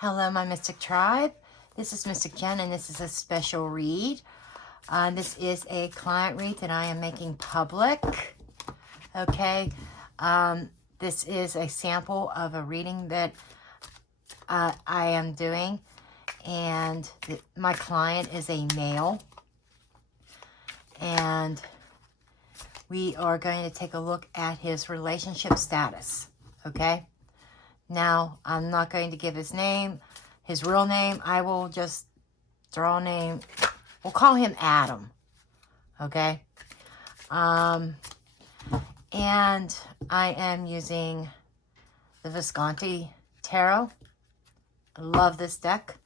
Hello, my Mystic Tribe. This is Mystic Jen, and this is a special read. This is a client read that I am making public. Okay. This is a sample of a reading that I am doing, and my client is a male. And we are going to take a look at his relationship status. Okay. Now, I'm not going to give his name, his real name. I will just draw a name. We'll call him Adam. Okay? And I am using the Visconti Tarot. I love this deck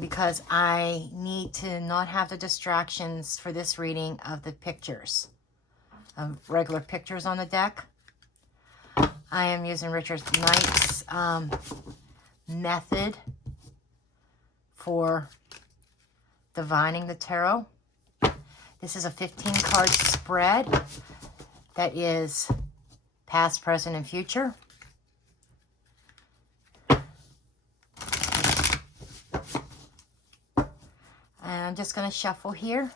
because I need to not have the distractions for this reading of the pictures, regular pictures on the deck. I am using Richard Knight's method for divining the tarot. This is a 15-card spread that is past, present, and future. And I'm just going to shuffle here.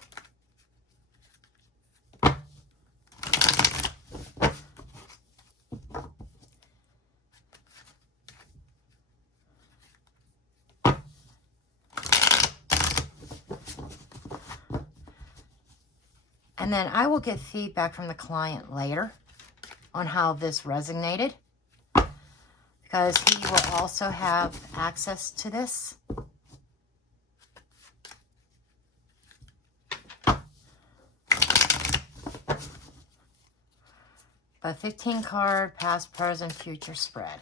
And then I will get feedback from the client later on how this resonated, because he will also have access to this. But 15 card past, present, future spread.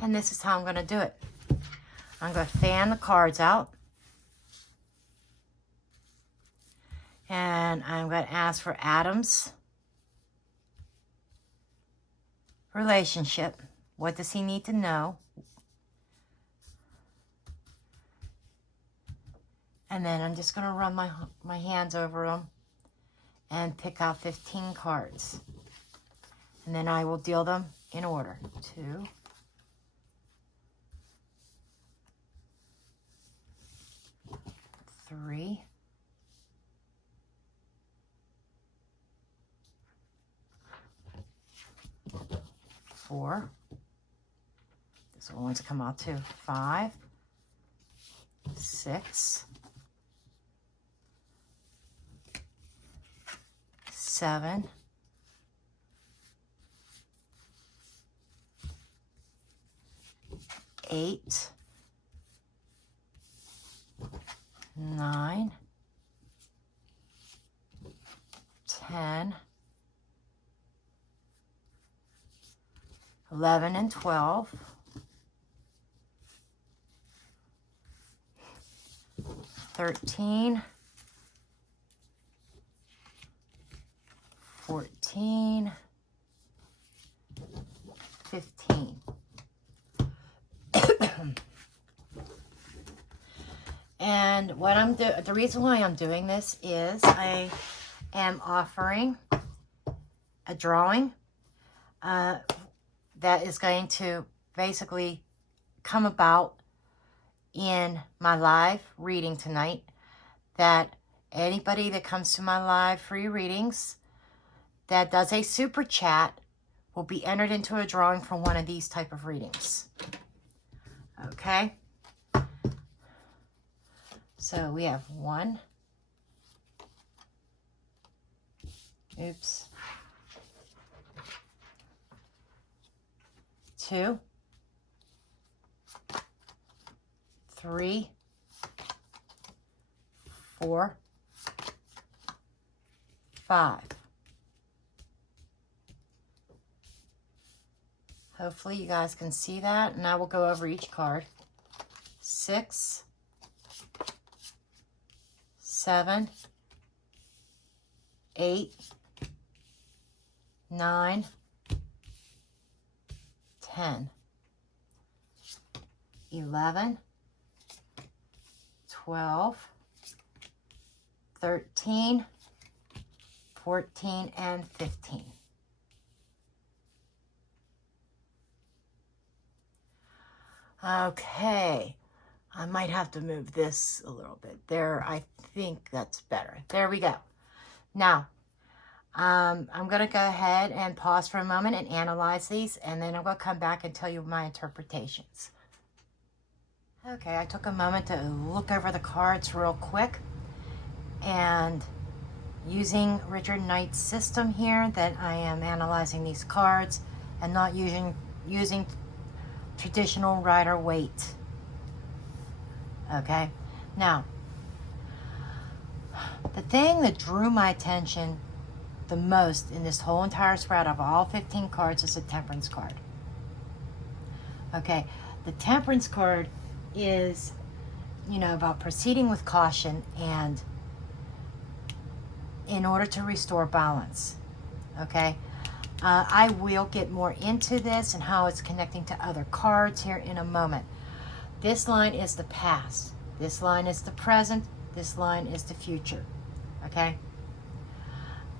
And this is how I'm going to do it. I'm going to fan the cards out. And I'm going to ask for Adam's relationship. What does he need to know? And then I'm just going to run my hands over them and pick out 15 cards. And then I will deal them in order. 2, 3, 4. This one wants to come out too. 5, 6, 7, 8, 9, 10, 11, and 12, 13, 14, 15. And what the reason why I'm doing this is I am offering a drawing that is going to basically come about in my live reading tonight. That anybody that comes to my live free readings that does a super chat will be entered into a drawing for one of these type of readings. Okay? So we have 1. Oops. 2, 3, 4, 5. Hopefully you guys can see that, and I will go over each card. 6, 7, 8, 9, 10, 11, 12, 13, 14, and 15. Okay, I might have to move this a little bit. There, I think that's better. There we go. Now, I'm going to go ahead and pause for a moment and analyze these, and then I'm going to come back and tell you my interpretations. Okay, I took a moment to look over the cards real quick, and using Richard Knight's system here, that I am analyzing these cards and not using traditional Rider-Waite. Okay, now the thing that drew my attention the most in this whole entire spread of all 15 cards is the Temperance card. Okay, the Temperance card is, you know, about proceeding with caution and in order to restore balance. Okay, I will get more into this and how it's connecting to other cards here in a moment. This line is the past. This line is the present. This line is the future. Okay?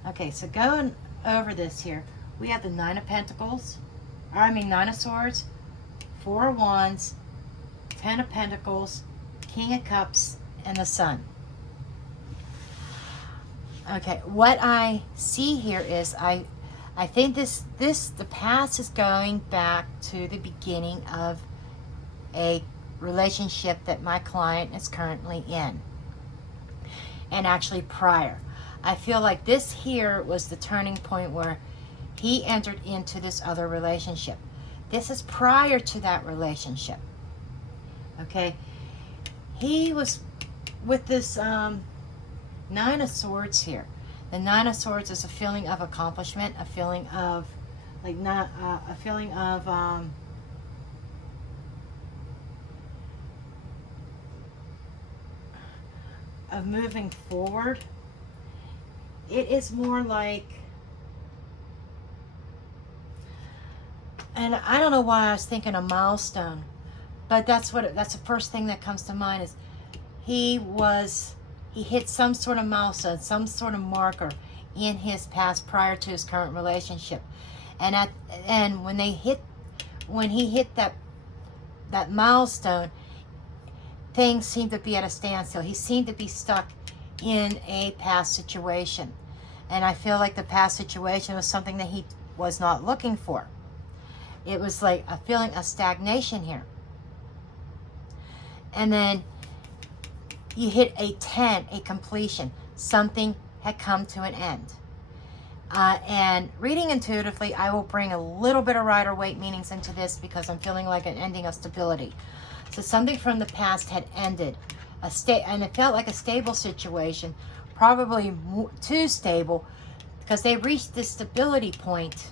Okay, so going over this here, we have the Nine of Pentacles, Nine of Swords, Four of Wands, 10 of Pentacles, King of Cups, and the Sun. Okay, what I see here is I think the past is going back to the beginning of a relationship that my client is currently in. And actually prior. I feel like this here was the turning point where he entered into this other relationship. This is prior to that relationship. Okay? He was with this Nine of Swords here. The Nine of Swords is a feeling of accomplishment, a feeling of, like, not a feeling of moving forward. It is more like, and I don't know why I was thinking a milestone, but that's the first thing that comes to mind is he hit some sort of milestone, some sort of marker in his past prior to his current relationship. And when he hit that milestone, things seemed to be at a standstill. He seemed to be stuck in a past situation. And I feel like the past situation was something that he was not looking for. It was like a feeling of stagnation here. And then you hit a 10, a completion. Something had come to an end. And reading intuitively, I will bring a little bit of Rider-Waite meanings into this because I'm feeling like an ending of stability. So something from the past had ended. And it felt like a stable situation, probably too stable, because they reached this stability point.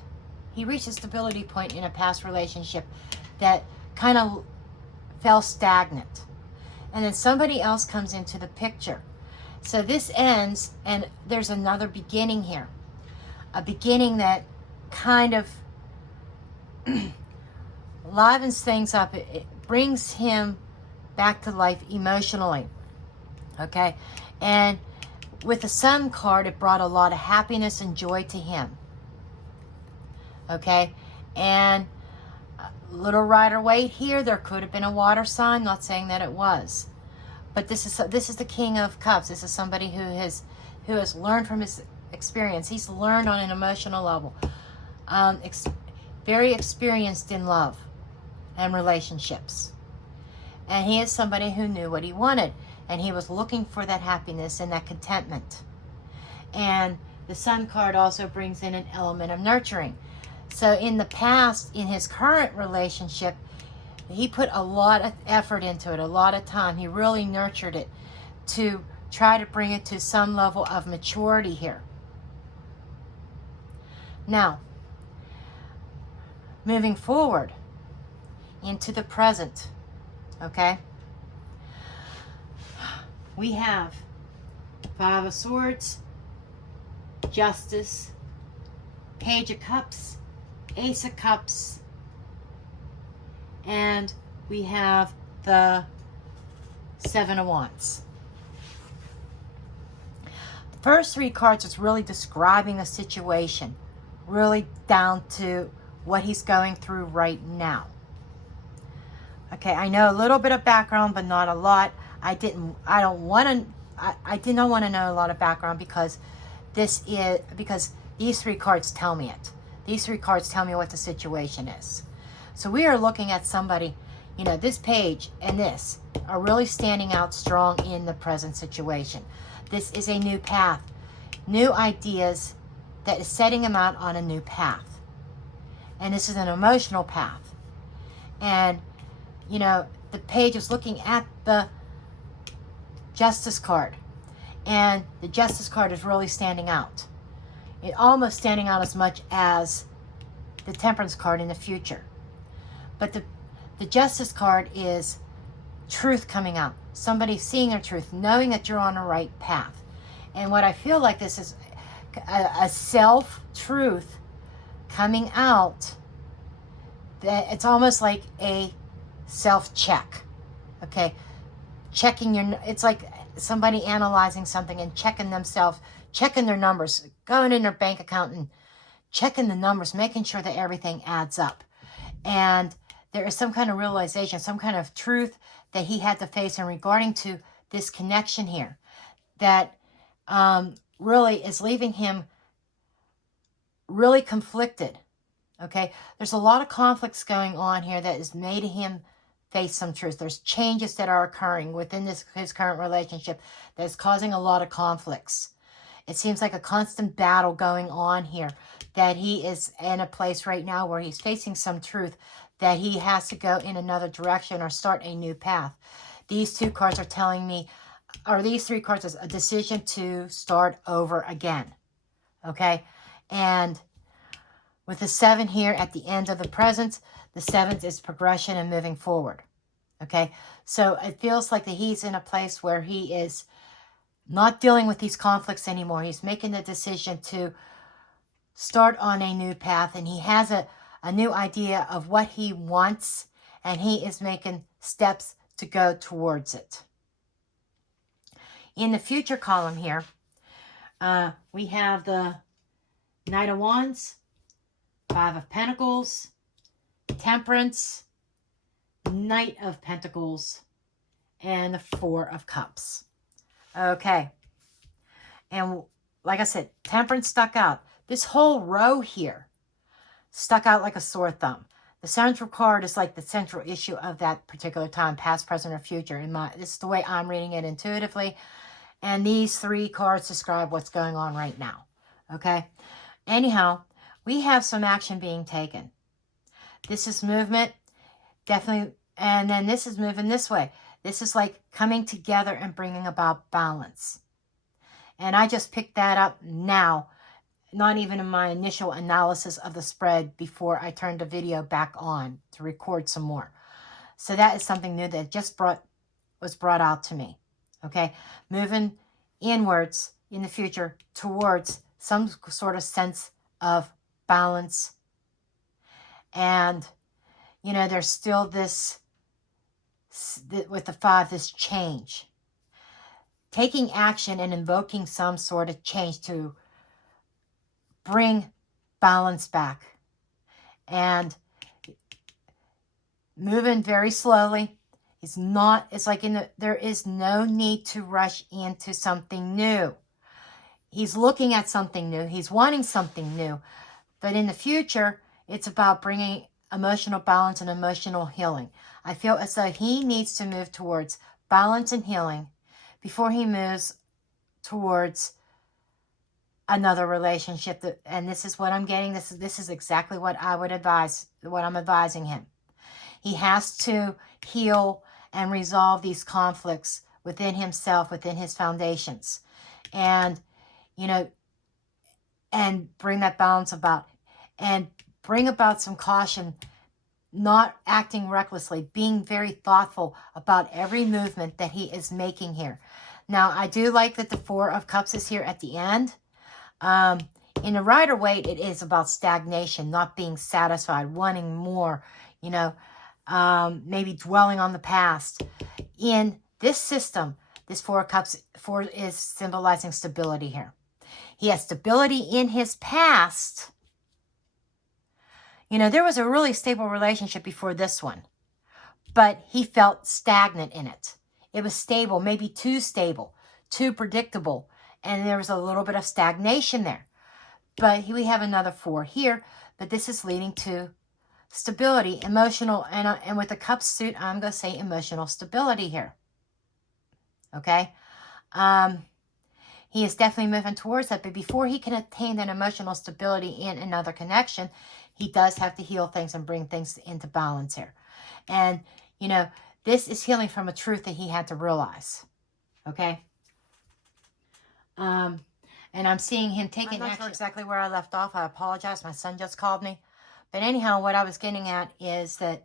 He reached a stability point in a past relationship that kind of fell stagnant. And then somebody else comes into the picture. So this ends, and there's another beginning here. A beginning that kind of livens things up. It brings him back to life emotionally. Okay? And with the Sun card, it brought a lot of happiness and joy to him. Okay? And little Rider-Waite here, there could have been a water sign, not saying that it was. But this is the King of Cups. This is somebody who has learned from his experience. He's learned on an emotional level. Very experienced in love and relationships. And he is somebody who knew what he wanted. And he was looking for that happiness and that contentment. And the Sun card also brings in an element of nurturing. So in the past, in his current relationship, he put a lot of effort into it, a lot of time. He really nurtured it to try to bring it to some level of maturity here. Now, moving forward into the present, okay? We have Five of Swords, Justice, Page of Cups, Ace of Cups, and we have the Seven of Wands. first three cards is really describing the situation, really down to what he's going through right now. Okay, I know a little bit of background, but not a lot. I did not want to know a lot of background because these three cards tell me it. These three cards tell me what the situation is. So we are looking at somebody, you know, this page and this are really standing out strong in the present situation. This is a new path, new ideas that is setting him out on a new path. And this is an emotional path. And, you know, the page is looking at the Justice card. And the Justice card is really standing out. It almost standing out as much as the Temperance card in the future. But the Justice card is truth coming out. Somebody seeing their truth, knowing that you're on the right path. And what I feel like this is a self-truth coming out. That it's almost like a self-check. Okay? Checking it's like somebody analyzing something and checking themselves, checking their numbers, going in their bank account and checking the numbers, making sure that everything adds up. And there is some kind of realization, some kind of truth that he had to face in regarding to this connection here that really is leaving him really conflicted. Okay, there's a lot of conflicts going on here that has made him face some truth. There's changes that are occurring within his current relationship that is causing a lot of conflicts. It seems like a constant battle going on here, that he is in a place right now where he's facing some truth that he has to go in another direction or start a new path. These two cards are telling me, or these three cards is a decision to start over again. Okay? And with the 7 here at the end of the present, the 7th is progression and moving forward. Okay? So it feels like that he's in a place where he is not dealing with these conflicts anymore. He's making the decision to start on a new path, and he has a new idea of what he wants, and he is making steps to go towards it. In the future column here, we have the Knight of Wands, 5 of Pentacles, Temperance, Knight of Pentacles, and the 4 of Cups. Okay. And like I said, Temperance stuck out. This whole row here stuck out like a sore thumb. The central card is like the central issue of that particular time, past, present, or future. This is the way I'm reading it intuitively. And these 3 cards describe what's going on right now. Okay? Anyhow, we have some action being taken. This is movement, definitely. And then this is moving this way. This is like coming together and bringing about balance. And I just picked that up now, not even in my initial analysis of the spread before I turned the video back on to record some more. So that is something new that just was brought out to me. Okay, moving inwards in the future towards some sort of sense of balance. And, you know, there's still this, with the 5, this change. Taking action and invoking some sort of change to bring balance back. And moving very slowly. It's like there is no need to rush into something new. He's looking at something new. He's wanting something new. But in the future, it's about bringing emotional balance and emotional healing. I feel as though he needs to move towards balance and healing before he moves towards another relationship. And this is what I'm getting. This is exactly what I would advise, what I'm advising him. He has to heal and resolve these conflicts within himself, within his foundations. And, you know, and bring that balance about. And bring about some caution, not acting recklessly, being very thoughtful about every movement that he is making here. Now, I do like that the 4 of Cups is here at the end. In the Rider-Waite, it is about stagnation, not being satisfied, wanting more, you know, maybe dwelling on the past. In this system, This Four of Cups, 4 is symbolizing stability here. He has stability in his past. You know, there was a really stable relationship before this one, but he felt stagnant in it. It was stable, maybe too stable, too predictable, and there was a little bit of stagnation there. But we have another 4 here, but this is leading to stability, emotional, and with the cup suit, I'm going to say emotional stability here. Okay? He is definitely moving towards that, but before he can attain that emotional stability in another connection, he does have to heal things and bring things into balance here. And, you know, this is healing from a truth that he had to realize. Okay? And I'm seeing him taking action. I'm not sure exactly where I left off. I apologize. My son just called me. But anyhow, what I was getting at is that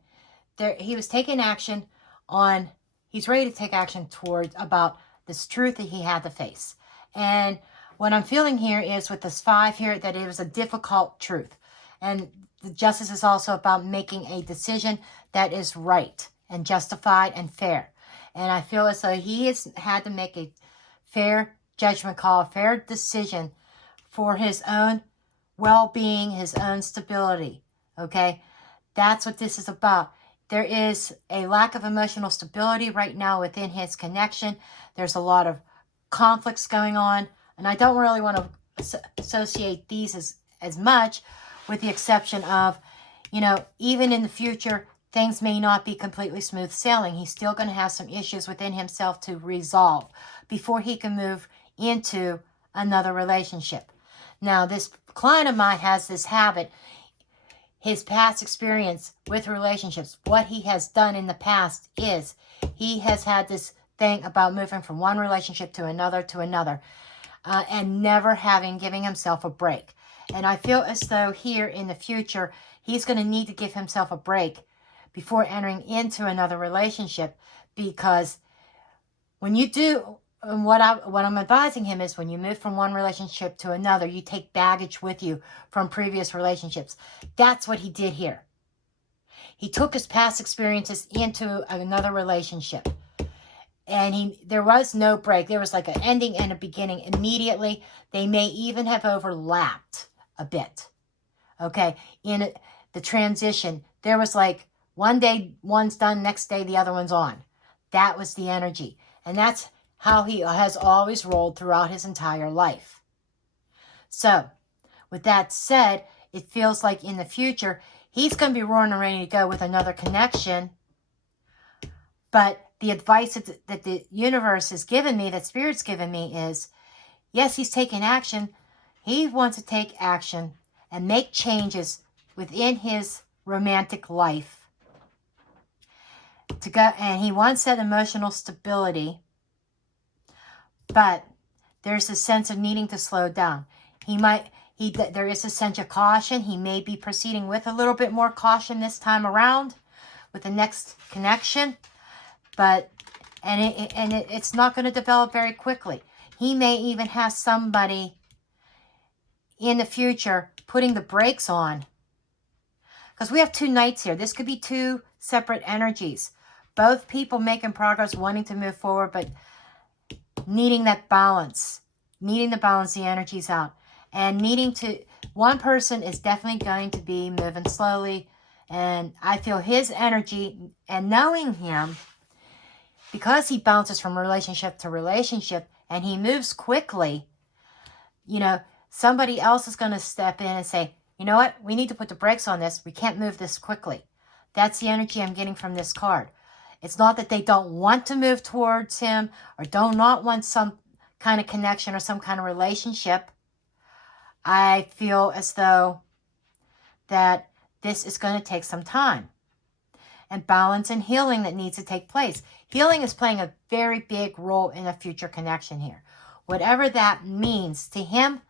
he was taking action on, he's ready to take action towards about this truth that he had to face. And what I'm feeling here is with this 5 here, that it was a difficult truth. And the justice is also about making a decision that is right and justified and fair. And I feel as though he has had to make a fair judgment call, a fair decision for his own well-being, his own stability. Okay? That's what this is about. There is a lack of emotional stability right now within his connection. There's a lot of conflicts going on, and I don't really want to associate these as much, with the exception of, you know, even in the future, things may not be completely smooth sailing. He's still going to have some issues within himself to resolve before he can move into another relationship. Now, this client of mine has this habit, his past experience with relationships, what he has done in the past is he has had this thing about moving from one relationship to another, and never giving himself a break. And I feel as though here in the future, he's going to need to give himself a break before entering into another relationship, because when you do, what I'm advising him is when you move from one relationship to another, you take baggage with you from previous relationships. That's what he did here. He took his past experiences into another relationship. And there was no break. There was like an ending and a beginning immediately. They may even have overlapped a bit. Okay? In the transition, there was like one day one's done, next day the other one's on. That was the energy. And that's how he has always rolled throughout his entire life. So, with that said, it feels like in the future, he's going to be roaring and ready to go with another connection. But the advice that the universe has given me, that Spirit's given me is, yes, he's taking action. He wants to take action and make changes within his romantic life. And he wants that emotional stability. But there's a sense of needing to slow down. There is a sense of caution. He may be proceeding with a little bit more caution this time around with the next connection. But it's not going to develop very quickly. He may even have somebody in the future putting the brakes on. Because we have 2 knights here. This could be 2 separate energies. Both people making progress, wanting to move forward, but needing that balance. Needing to balance the energies out. And one person is definitely going to be moving slowly. And I feel his energy, and knowing him, because he bounces from relationship to relationship and he moves quickly, you know, somebody else is going to step in and say, you know what, we need to put the brakes on this. We can't move this quickly. That's the energy I'm getting from this card. It's not that they don't want to move towards him or do not want some kind of connection or some kind of relationship. I feel as though that this is going to take some time. And balance and healing that needs to take place. Healing is playing a very big role in a future connection here. Whatever that means to him,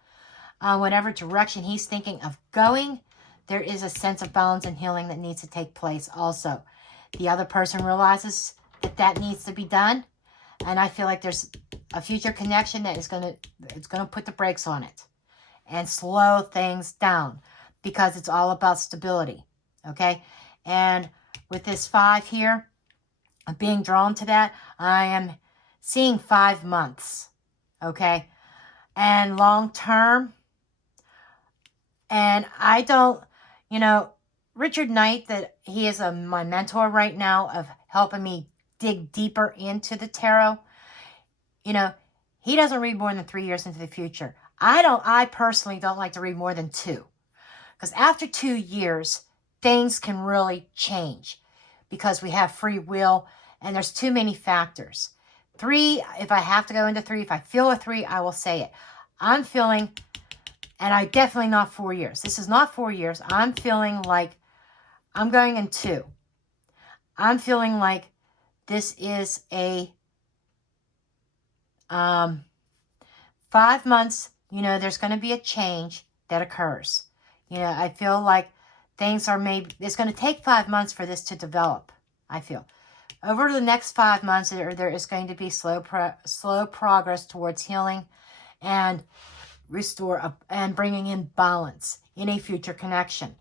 whatever direction he's thinking of going, there is a sense of balance and healing that needs to take place also. The other person realizes that needs to be done. And I feel like there's a future connection that is going to put the brakes on it and slow things down, because it's all about stability. Okay? And with this 5 here, being drawn to that, I am seeing 5 months, okay? And long term, and I don't, you know, Richard Knight, that he is my mentor right now of helping me dig deeper into the tarot. You know, he doesn't read more than 3 years into the future. I personally don't like to read more than 2. Because after 2 years, things can really change. Because we have free will and there's too many factors. 3, if I have to go into 3, if I feel a 3, I will say it. I'm feeling, and I definitely not 4 years. This is not 4 years. I'm feeling like I'm going in 2. I'm feeling like this is a 5 months. You know, there's going to be a change that occurs. You know, I feel like things are it's going to take 5 months for this to develop, I feel. Over the next 5 months, there is going to be slow progress towards healing and and bringing in balance in a future connection.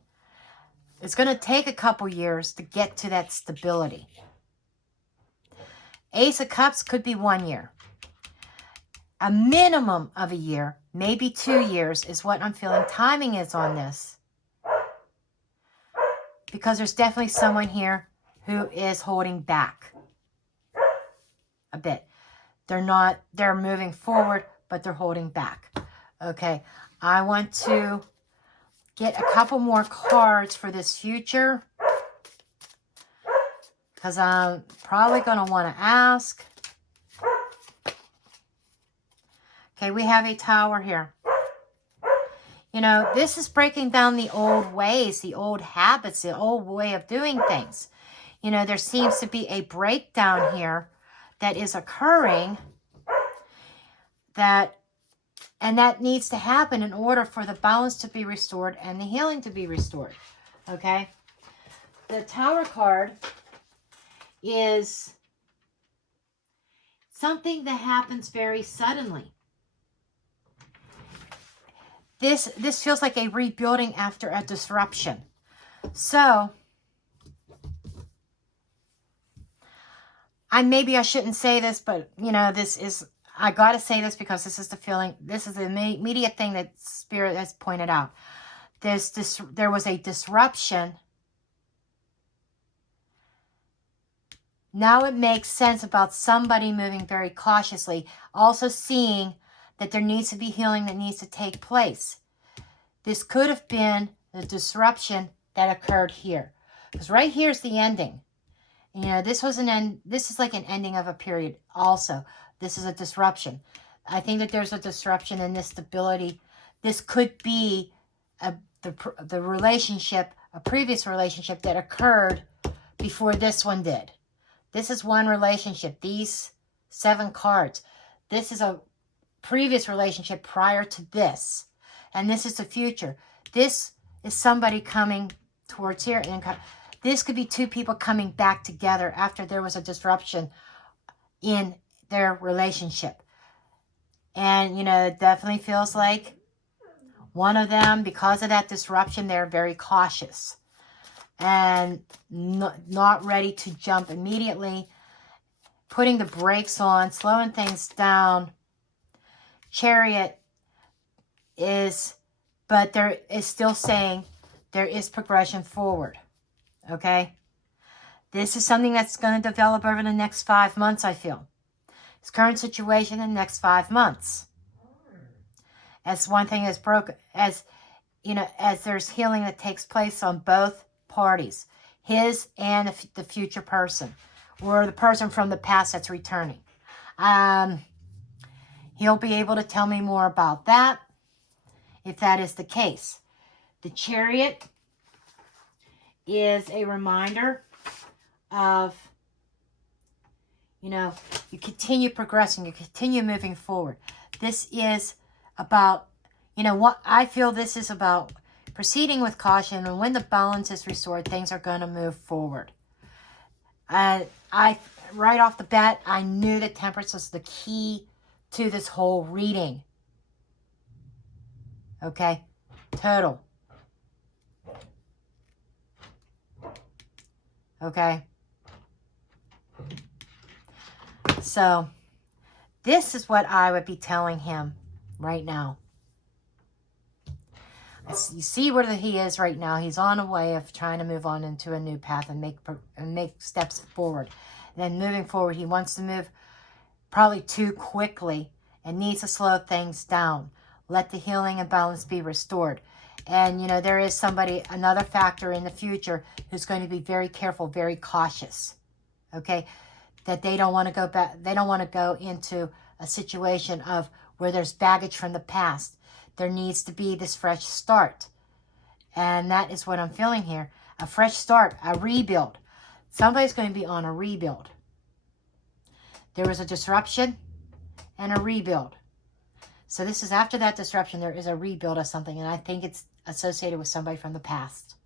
It's going to take a couple years to get to that stability. Ace of Cups could be 1 year. A minimum of a year, maybe 2 years is what I'm feeling timing is on this. Because there's definitely someone here who is holding back a bit. They're moving forward, but they're holding back. Okay, I want to get a couple more cards for this future. Because I'm probably going to want to ask. Okay, we have a Tower here. You know, this is breaking down the old ways, the old habits, the old way of doing things. You know, there seems to be a breakdown here that is occurring and that needs to happen in order for the balance to be restored and the healing to be restored. Okay? The Tower card is something that happens very suddenly. This feels like a rebuilding after a disruption. So, maybe I shouldn't say this, but, you know, I got to say this because this is the feeling, this is the immediate thing that Spirit has pointed out. There was a disruption. Now it makes sense about somebody moving very cautiously, also seeing that there needs to be healing that needs to take place. This could have been the disruption that occurred here. Because right here is the ending. You know, this was an end. This is like an ending of a period also. This is a disruption. I think that there's a disruption in this stability. This could be the relationship, a previous relationship that occurred before this one did. This is one relationship. These 7 cards. This is a previous relationship prior to this. And this is the future. This is somebody coming towards here. And this could be 2 people coming back together after there was a disruption in their relationship. And, you know, it definitely feels like one of them, because of that disruption, they're very cautious. And not ready to jump immediately. Putting the brakes on, slowing things down. Chariot but there is still saying there is progression forward. Okay? This is something that's going to develop over the next 5 months, I feel. His current situation in the next 5 months. As one thing is broken, as there's healing that takes place on both parties. His and the future person. Or the person from the past that's returning. He'll be able to tell me more about that, if that is the case. The Chariot is a reminder of, you know, you continue progressing, you continue moving forward. This is about, you know, what I feel this is about proceeding with caution, and when the balance is restored, things are going to move forward. Right off the bat, I knew that Temperance was the key to this whole reading. Okay? Total. Okay? So, This is what I would be telling him right now. You see where he is right now. He's on a way of trying to move on into a new path and make steps forward. And then moving forward, he wants to move probably too quickly and needs to slow things down. Let the healing and balance be restored. And, you know, there is somebody, another factor in the future who's going to be very careful, very cautious. Okay? That they don't want to go back. They don't want to go into a situation of where there's baggage from the past. There needs to be this fresh start. And that is what I'm feeling here. A fresh start, a rebuild. Somebody's going to be on a rebuild. There was a disruption and a rebuild. So this is after that disruption, there is a rebuild of something. And I think it's associated with somebody from the past.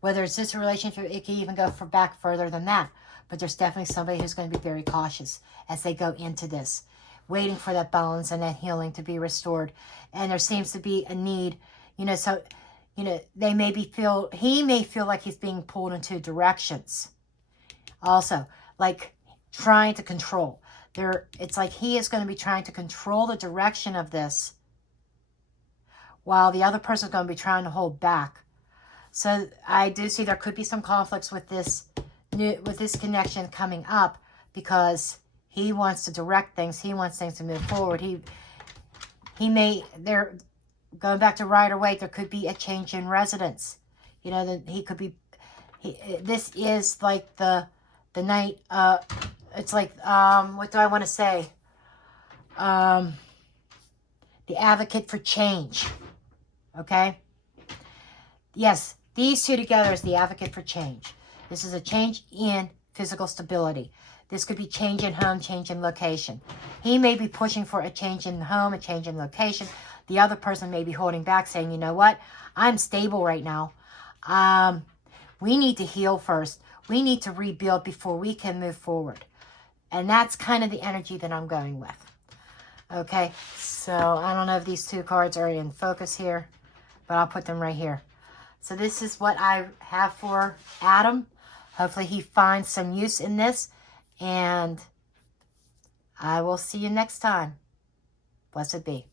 Whether it's this relationship, it can even go back further than that. But there's definitely somebody who's going to be very cautious as they go into this, waiting for that balance and that healing to be restored. And there seems to be a need, you know, so, you know, he may feel like he's being pulled in two directions. Also, like trying to control. It's like he is going to be trying to control the direction of this while the other person is going to be trying to hold back. So I do see there could be some conflicts with this connection coming up because he wants to direct things. He wants things to move forward. They're going back to Rider-Waite. There could be a change in residence. You know, that he could be. This is like the night. It's like what do I want to say? The advocate for change. Okay. Yes, these two together is the advocate for change. This is a change in physical stability. This could be change in home, change in location. He may be pushing for a change in home, a change in location. The other person may be holding back saying, you know what? I'm stable right now. We need to heal first. We need to rebuild before we can move forward. And that's kind of the energy that I'm going with. Okay, so I don't know if these two cards are in focus here, but I'll put them right here. So this is what I have for Adam. Hopefully he finds some use in this. And I will see you next time. Blessed be.